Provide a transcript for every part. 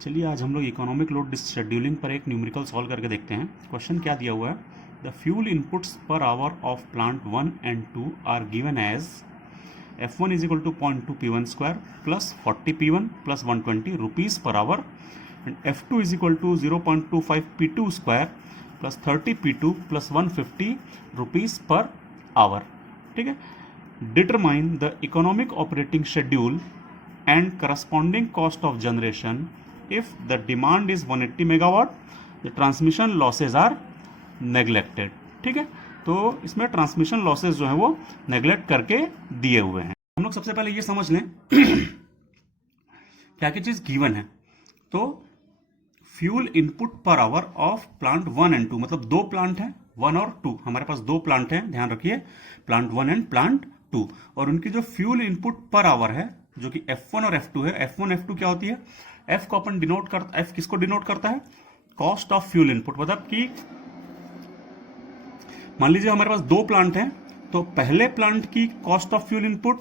चलिए आज हम लोग इकोनॉमिक लोड शेड्यूलिंग पर एक न्यूमेरिकल सॉल्व करके देखते हैं। क्वेश्चन क्या दिया हुआ है, the fuel inputs per hour of plant 1 and 2 are given as F1 is equal to 0.2 P1 square plus 40 P1 plus 120 rupees per hour and F2 is equal to 0.25 P2 square plus 30 P2 plus 150 rupees per hour। ठीक है, determine the economic operating schedule and corresponding cost of generation if the demand is 180 megawatt, the transmission losses are neglected। ठीक है, तो इसमें transmission losses जो है वो neglect करके दिए हुए हैं। हम लोग सबसे पहले ये समझ लें क्या क्या चीज गिवन है। तो फ्यूल इनपुट पर आवर ऑफ प्लांट 1 and 2, मतलब दो प्लांट हैं 1 और 2, हमारे पास दो प्लांट हैं, ध्यान रखिए, प्लांट 1 and प्लांट 2, और उनकी जो फ्यूल इनपुट पर आवर है जो कि F1 और F2 है। F1 F2 क्या होती है, F को अपन डिनोट करता, F किसको डिनोट करता है, कॉस्ट ऑफ फ्यूल इनपुट। मतलब कि मान लीजिए हमारे पास दो प्लांट हैं, तो पहले प्लांट की कॉस्ट ऑफ फ्यूल इनपुट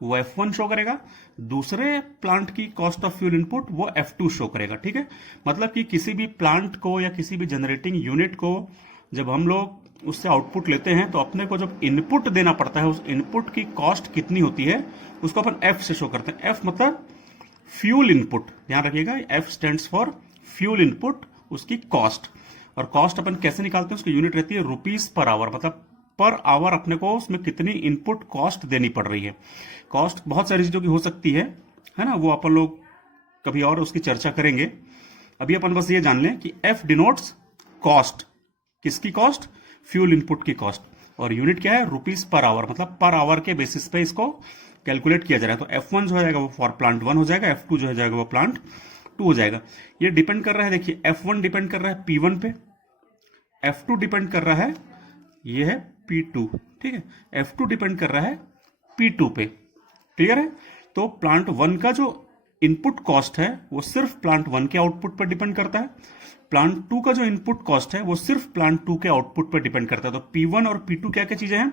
वो F1 शो करेगा, दूसरे प्लांट की कॉस्ट ऑफ फ्यूल इनपुट वो F2 शो करेगा। ठीक है, मतलब कि किसी भी प्लांट को या किसी भी जनरेटिंग यूनिट को जब हम लोग उससे आउटपुट लेते हैं तो अपने को जब इनपुट देना पड़ता है, उस इनपुट की कॉस्ट कितनी होती है उसको अपन F से शो करते हैं। F मतलब फ्यूल इनपुट, ध्यान रखिएगा, F stands for fuel input, उसकी कॉस्ट। और कॉस्ट अपन कैसे निकालते हैं, उसकी यूनिट रहती है रुपीस पर आवर, मतलब पर आवर अपने को उसमें कितनी इनपुट कॉस्ट देनी पड़ रही है। कॉस्ट बहुत सारी चीजों की हो सकती है ना, वो अपन लोग कभी और उसकी चर्चा करेंगे। अभी अपन बस ये जान लें कि F डिनोट्स कॉस्ट, किसकी कॉस्ट, फ्यूल इनपुट की कॉस्ट, और यूनिट क्या है, रुपीस पर आवर, मतलब पर आवर के बेसिस पे इसको कैलकुलेट किया जा रहा है। तो F1 जो हो जाएगा वो फॉर प्लांट 1 हो जाएगा, F2 जो हो जाएगा वो प्लांट 2 हो जाएगा। ये डिपेंड कर रहा है, देखिए F1 डिपेंड कर रहा है P1 पे, F2 डिपेंड कर रहा है, ये है P2, ठीक है, F2 डिपेंड कर रहा है P2 पे। क्लियर है, तो प्लांट 1 का जो इनपुट कॉस्ट है वो सिर्फ प्लांट 1 के आउटपुट पर डिपेंड करता है, प्लांट 2 का जो इनपुट कॉस्ट है वो सिर्फ प्लांट 2 के आउटपुट पर डिपेंड करता है। तो P1 और P2 क्या क्या चीजें हैं,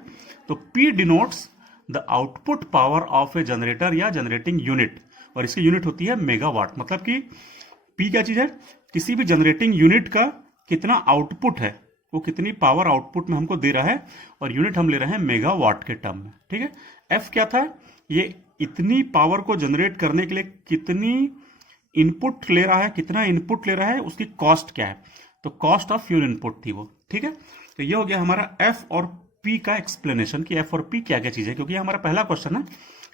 तो P denotes the output power of A generator या जनरेटिंग यूनिट, और इसकी यूनिट होती है मेगावाट। मतलब कि P क्या चीज है, किसी भी जनरेटिंग यूनिट का कितना आउटपुट है, वो कितनी पावर आउटपुट में हमको दे रहा है, और यूनिट हम ले रहे हैं मेगावाट के टर्म में। ठीक है, F क्या था, ये इतनी पावर को जनरेट करने के लिए कितनी इनपुट ले रहा है, कितना इनपुट ले रहा है, उसकी कॉस्ट क्या है, तो कॉस्ट ऑफ फ्यूल इनपुट थी वो। ठीक है, तो ये हो गया हमारा F और P का एक्सप्लेनेशन कि F और P क्या क्या चीज है, क्योंकि हमारा पहला क्वेश्चन है,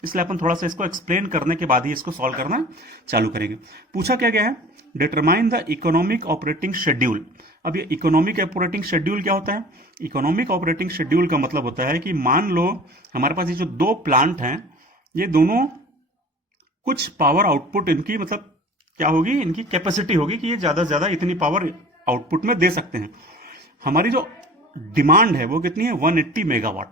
इसलिए अपन थोड़ा सा इसको एक्सप्लेन करने के बाद ही इसको सॉल्व करना चालू करेंगे। पूछा क्या गया है, determine the economic operating schedule. अब ये इकोनॉमिक ऑपरेटिंग शेड्यूल क्या होता है, इकोनॉमिक ऑपरेटिंग शेड्यूल का मतलब होता है कि मान लो हमारे पास ये जो दो प्लांट हैं, ये दोनों कुछ पावर आउटपुट इनकी, मतलब क्या होगी, इनकी कैपेसिटी होगी कि ये ज्यादा से ज्यादा इतनी पावर आउटपुट में दे सकते हैं। हमारी जो डिमांड है वो कितनी है, 180 मेगावाट।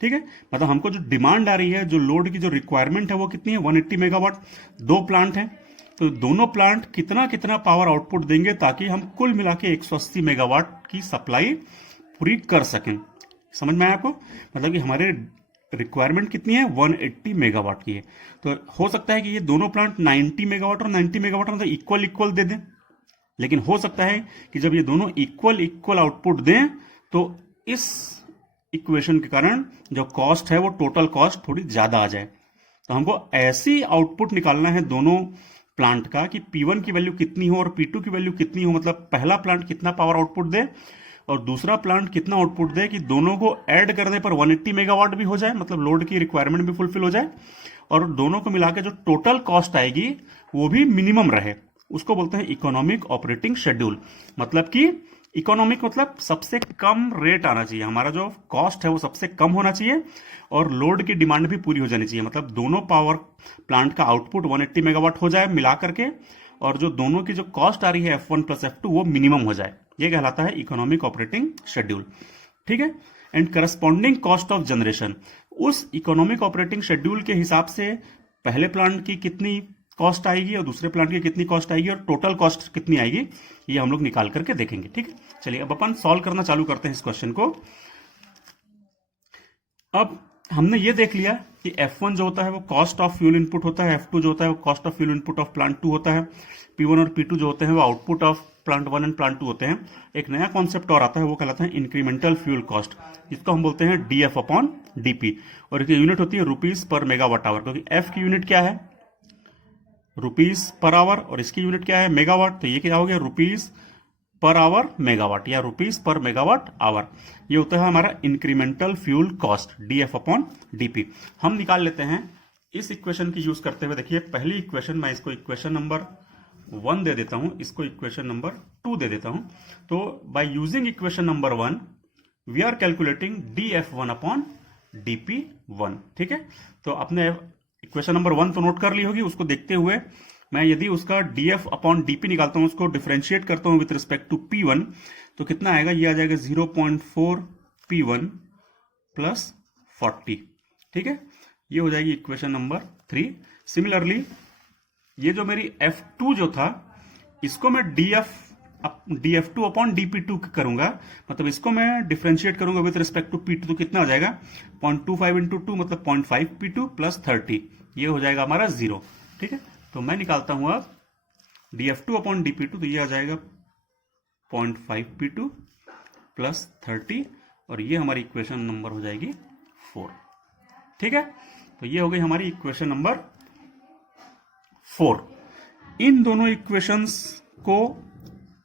ठीक है, मतलब हमको जो डिमांड आ रही है, जो लोड की जो रिक्वायरमेंट है वो कितनी है, 180 मेगावाट। दो प्लांट हैं, तो दोनों प्लांट कितना कितना पावर आउटपुट देंगे ताकि हम कुल मिला के 180 मेगावाट की सप्लाई पूरी कर सकें। समझ में आया आपको, मतलब कि हमारे रिक्वायरमेंट कितनी है, 180 मेगावाट की है। तो हो सकता है कि ये दोनों प्लांट 90 मेगावाट और 90 मेगावाट मतलब इक्वल इक्वल दे दें, लेकिन हो सकता है कि जब ये दोनों इक्वल इक्वल आउटपुट दें तो इस इक्वेशन के कारण जो कॉस्ट है वो टोटल कॉस्ट थोड़ी ज्यादा आ जाए। तो हमको ऐसी आउटपुट निकालना है दोनों प्लांट का कि P1 की वैल्यू कितनी हो और P2 की वैल्यू कितनी हो, मतलब पहला प्लांट कितना पावर आउटपुट दे और दूसरा प्लांट कितना आउटपुट दे, कि दोनों को ऐड करने पर 180 मेगावाट भी हो जाए, मतलब लोड की रिक्वायरमेंट भी फुलफिल हो जाए, और दोनों को मिला के जो टोटल कॉस्ट आएगी वो भी मिनिमम रहे। उसको बोलते हैं इकोनॉमिक ऑपरेटिंग शेड्यूल। मतलब कि इकोनॉमिक मतलब सबसे कम रेट आना चाहिए, हमारा जो कॉस्ट है वो सबसे कम होना चाहिए और लोड की डिमांड भी पूरी हो जानी चाहिए, मतलब दोनों पावर प्लांट का आउटपुट 180 मेगावाट हो जाए मिला करके, और जो दोनों की जो कॉस्ट आ रही है F1 प्लस F2 वो मिनिमम हो जाए। ये कहलाता है इकोनॉमिक ऑपरेटिंग शेड्यूल। ठीक है, and corresponding cost of generation, उस इकोनॉमिक ऑपरेटिंग शेड्यूल के हिसाब से पहले प्लांट की कितनी कॉस्ट आएगी और दूसरे प्लांट की कितनी कॉस्ट आएगी और टोटल कॉस्ट कितनी आएगी, ये हम लोग निकाल करके देखेंगे। ठीक है, चलिए अब अपन सॉल्व करना चालू करते हैं इस क्वेश्चन को। अब हमने ये देख लिया कि F1 जो होता है वो कॉस्ट ऑफ फ्यूल इनपुट होता है, F2 जो होता है वो cost of fuel input of plant 2 होता है, P1 और P2 जो होते हैं वो output of plant 1 and plant 2 होते हैं। एक नया कॉन्सेप्ट और आता है, वो कहलाता है इंक्रीमेंटल फ्यूल कॉस्ट, जिसको हम बोलते हैं DF अपॉन DP, और इसकी यूनिट होती है रुपीज पर मेगावाट आवर, क्योंकि F की यूनिट क्या है, रुपीज पर आवर, और इसकी यूनिट क्या है, मेगावाट। तो ये क्या हो गया, रुपीज पर आवर मेगावाट या रुपीज पर मेगावाट आवर। ये होता है हमारा incremental fuel cost, DF upon DP। हम निकाल लेते हैं इस इक्वेशन की यूज करते हुए। देखिए पहली इक्वेशन, मैं इसको इक्वेशन नंबर 1 दे देता हूं, इसको इक्वेशन नंबर 2 दे देता हूं। तो by using equation number 1 we are calculating DF1 upon DP1। ठीक है, तो आपने इक्वेशन नंबर 1 तो नोट कर ली होगी, उसको देखते हुए मैं यदि उसका DF अपॉन DP निकालता हूं, उसको डिफरेंशिएट करता हूं विथ रिस्पेक्ट टू P1, तो कितना आएगा, ये आ जाएगा 0.4 P1 प्लस 40। ठीक है, ये हो जाएगी इक्वेशन नंबर 3। सिमिलरली ये जो मेरी F2 जो था, इसको मैं DF2 अपॉन DP2 करूंगा, मतलब इसको मैं डिफरेंशिएट करूंगा विथ रिस्पेक्ट टू P2, तो कितना हो जाएगा 0.25 इंटू 2 मतलब 0.5 P2 प्लस 30, ये हो जाएगा हमारा 0। ठीक है, तो मैं निकालता हूं अब DF2 अपॉन DP2, तो ये आ जाएगा 0.5 P2 प्लस 30, और ये हमारी इक्वेशन नंबर हो जाएगी 4। ठीक है, तो ये हो गई हमारी इक्वेशन नंबर 4। इन दोनों इक्वेशंस को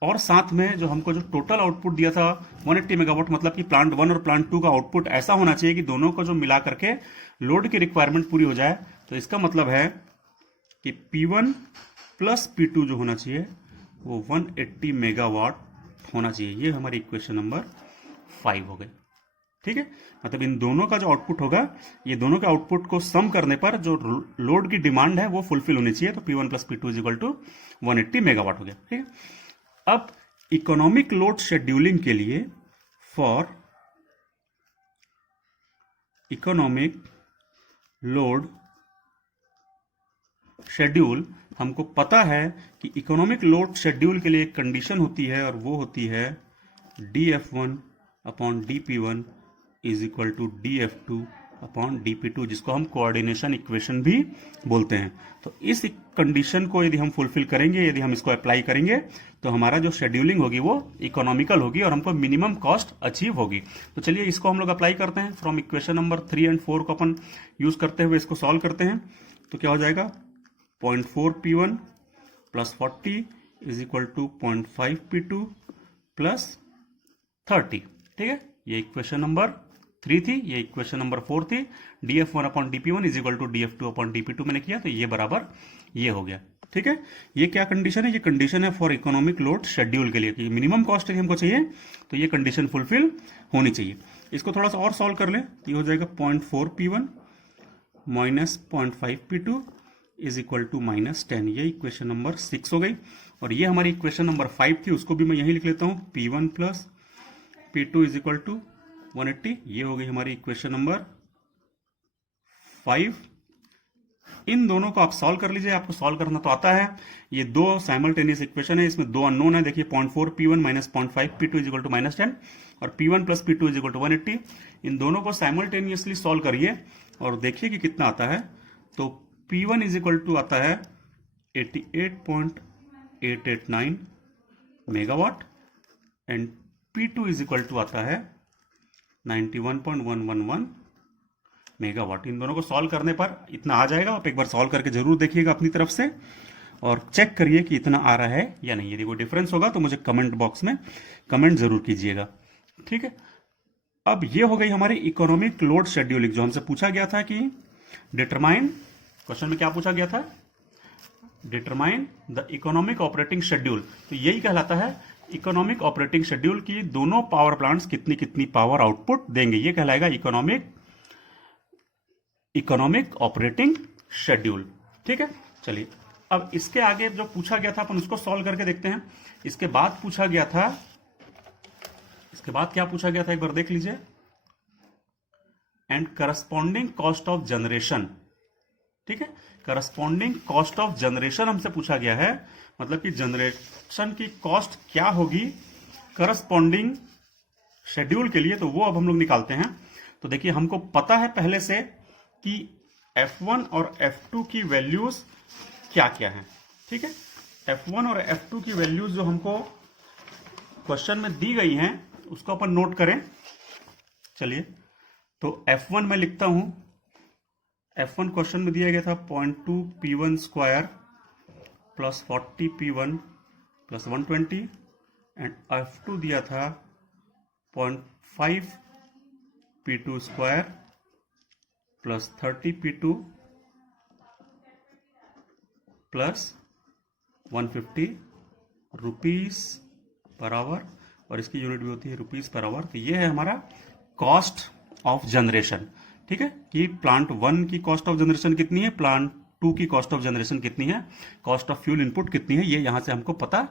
और साथ में जो हमको जो टोटल आउटपुट दिया था 180 मेगावाट, मतलब कि प्लांट 1 और प्लांट 2 का आउटपुट ऐसा होना चाहिए कि दोनों को जो मिला करके लोड की रिक्वायरमेंट पूरी हो जाए। तो इसका मतलब है कि P1 प्लस P2 जो होना चाहिए वो 180 मेगावाट होना चाहिए। ये हमारी इक्वेशन नंबर 5 हो गई। ठीक है, मतलब इन दोनों का जो आउटपुट होगा, ये दोनों के आउटपुट को सम करने पर जो लोड की डिमांड है वो फुलफिल होनी चाहिए। तो P1 plus P2 is equal to 180 megawatt हो गया। ठीक है, अब इकोनॉमिक लोड शेड्यूलिंग के लिए, फॉर इकोनॉमिक लोड शेड्यूल, हमको पता है कि इकोनॉमिक लोड शेड्यूल के लिए एक कंडीशन होती है, और वो होती है DF1 upon DP1 is equal to DF2 upon DP2, जिसको हम कोऑर्डिनेशन इक्वेशन भी बोलते हैं। तो इस कंडीशन को यदि हम फुलफिल करेंगे, यदि हम इसको अप्लाई करेंगे, तो हमारा जो शेड्यूलिंग होगी वो इकोनॉमिकल होगी और हमको मिनिमम कॉस्ट अचीव होगी। तो चलिए इसको हम लोग अप्लाई करते हैं। फ्रॉम इक्वेशन नंबर 3 एंड 4 को अपन यूज करते हुए इसको सॉल्व करते हैं। तो क्या हो जाएगा, 0.4 P1 plus 40 is equal to 0.5 P2 plus 30। ठीक है, ये इक्वेशन नंबर 3 थी, ये इक्वेशन नंबर 4 थी। DF1 upon DP1 is equal to DF2 upon DP2 मैंने किया, तो ये बराबर ये हो गया। ठीक है, ये क्या कंडीशन है, ये कंडीशन है फॉर इकोनॉमिक लोड शेड्यूल के लिए कि मिनिमम कॉस्ट हमको चाहिए, तो ये कंडीशन फुलफिल होनी चाहिए। इसको थोड़ा सा और सॉल्व कर लें, ये हो जाएगा 0.4 P1 minus 0.5 P2 is equal to minus 10। ये इक्वेशन नंबर 6 हो गई, और ये हमारी इक्वेशन नंबर 5 थी, उसको भी मैं यहीं लिख लेता हूं, P1 plus P2 is equal to 180। ये हो गई हमारी इक्वेशन नंबर 5। इन दोनों को आप सॉल्व कर लीजिए, आपको सॉल्व करना तो आता है। ये दो साइमल्टेनियस इक्वेशन है, इसमें दो अननोन है। देखिए 0.4 P1 minus 0.5 P2 is equal to minus 10, और P1 plus P2 is equal to 180। इन दोनों को साइमल्टेनियसली सॉल्व करिए और देखिए कि कितना आता है। तो P1 इज इक्वल टू आता है 88.889 megawatt, and P2 is equal to आता है 91.111 मेगावाट। इन दोनों को सॉल्व करने पर इतना आ जाएगा। आप एक बार सॉल्व करके जरूर देखिएगा अपनी तरफ से, और चेक करिए कि इतना आ रहा है या नहीं। यदि कोई डिफरेंस होगा तो मुझे कमेंट बॉक्स में कमेंट जरूर कीजिएगा। ठीक है, अब ये हो गई हमारी इकोनॉमिक लोड शेड्यूलिंग, जो हमसे पूछा गया था कि डिटरमाइन, क्वेश्चन में क्या पूछा गया था, determine the economic operating schedule. तो यही कहलाता है इकोनॉमिक ऑपरेटिंग शेड्यूल की दोनों पावर प्लांट्स कितनी कितनी पावर आउटपुट देंगे, ये कहलाएगा इकोनॉमिक ऑपरेटिंग शेड्यूल। ठीक है, चलिए अब इसके आगे जो पूछा गया था अपन उसको सॉल्व करके देखते हैं। इसके बाद पूछा गया था, इसके बाद क्या पूछा गया था एक बार देख लीजिए, and corresponding cost of generation. ठीक है, करस्पॉन्डिंग कॉस्ट ऑफ जनरेशन हमसे पूछा गया है, मतलब कि जनरेशन की कॉस्ट क्या होगी करस्पॉन्डिंग शेड्यूल के लिए, तो वो अब हम लोग निकालते हैं। तो देखिए हमको पता है पहले से कि F1 और F2 की वैल्यूज क्या क्या हैं, ठीक है। F1 और F2 की वैल्यूज जो हमको क्वेश्चन में दी गई हैं उसको अपन नोट करें। चलिए, तो F1 में लिखता हूं, F1 क्वेश्चन में दिया गया था 0.2 P1 square plus 40 P1 plus 120 and F2 दिया था 0.5 P2 square plus 30 P2 plus 150 rupees per hour, और इसकी यूनिट भी होती है रुपीस पर आवर। तो ये है हमारा कॉस्ट ऑफ जनरेशन, ठीक है, कि प्लांट 1 की कॉस्ट ऑफ जनरेशन कितनी है, प्लांट 2 की कॉस्ट ऑफ जनरेशन कितनी है, कॉस्ट ऑफ फ्यूल इनपुट कितनी है, ये यहां से हमको पता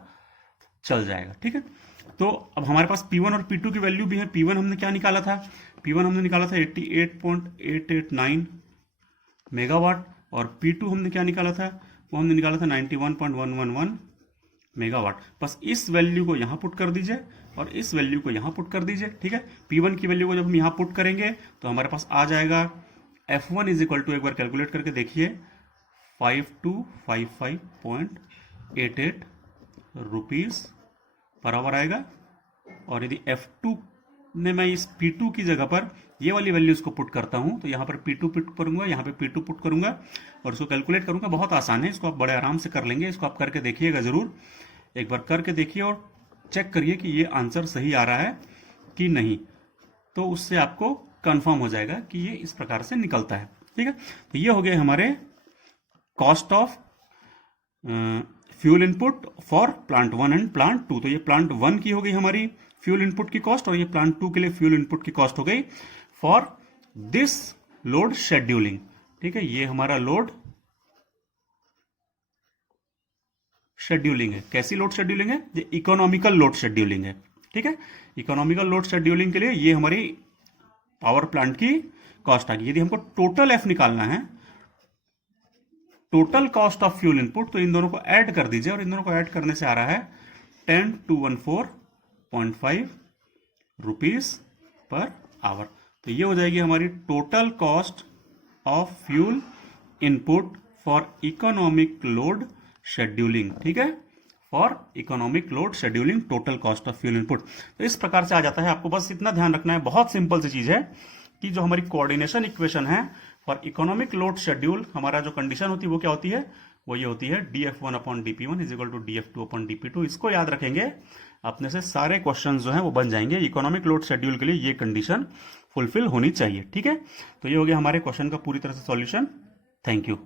चल जाएगा, ठीक है। तो अब हमारे पास P1 और P2 की वैल्यू भी है। P1 हमने क्या निकाला था, P1 हमने निकाला था 88.889 मेगावाट, और P2 हमने क्या निकाला था, वो हमने निकाला था 91.111 मेगावाट। बस इस वैल्यू को यहां पुट कर दीजिए और इस वैल्यू को यहां पुट कर दीजिए, ठीक है। P1 की वैल्यू को जब हम यहां पुट करेंगे तो हमारे पास आ जाएगा F1 इज इक्वल टू, एक बार कैलकुलेट करके देखिए, 5255.88 रुपीस पर आवर आएगा। और यदि F2 में मैं इस P2 की जगह पर ये वाली वैल्यूज को पुट करता हूं तो यहां पर P2 पुट करूंगा, यहां पे P2 पुट करूंगा और इसको कैलकुलेट करूंगा। बहुत आसान है, इसको आप बड़े आराम से कर लेंगे। इसको आप करके देखिएगा जरूर, एक बार करके देखिए और चेक करिए कि ये आंसर सही आ रहा है कि नहीं, तो उससे आपको कंफर्म हो जाएगा कि ये इस प्रकार से निकलता है, ठीक है। तो ये हो गए हमारे cost of fuel input for plant 1 and plant 2। तो ये प्लांट 1 की हो गई हमारी फ्यूल इनपुट की कॉस्ट, और ये प्लांट 2 के लिए फ्यूल इनपुट की कॉस्ट हो गई फॉर दिस लोड शेड्यूलिंग, ठीक है। ये हमारा लोड शेड्यूलिंग है। कैसी लोड शेड्यूलिंग है, ये इकोनॉमिकल लोड शेड्यूलिंग है, ठीक है। इकोनॉमिकल लोड शेड्यूलिंग के लिए ये हमारी पावर प्लांट की कॉस्ट आ गई। यदि हमको टोटल एफ निकालना है, total cost of fuel input, तो इन दोनों को ऐड कर दीजिए, और इन दोनों को ऐड करने से आ रहा है 10214.5 रुपीस पर आवर। तो ये हो जाएगी हमारी total cost of fuel input for economic load scheduling, ठीक है, for economic load scheduling total cost of fuel input. तो इस प्रकार से आ जाता है। आपको बस इतना ध्यान रखना है, बहुत सिंपल सी चीज है कि जो हमारी कोऑर्डिनेशन इक्वेशन है फॉर इकोनॉमिक लोड शेड्यूल, हमारा जो कंडीशन होती है वो क्या होती है, वो ये होती है dF1 upon dP1 is equal to dF2 upon dP2। इसको याद रखेंगे, अपने से सारे क्वेश्चन जो हैं वो बन जाएंगे। इकोनॉमिक लोड शेड्यूल के लिए ये कंडीशन फुलफिल होनी चाहिए, ठीक है। तो ये हो गया हमारे क्वेश्चन का पूरी तरह से सॉल्यूशन। Thank you.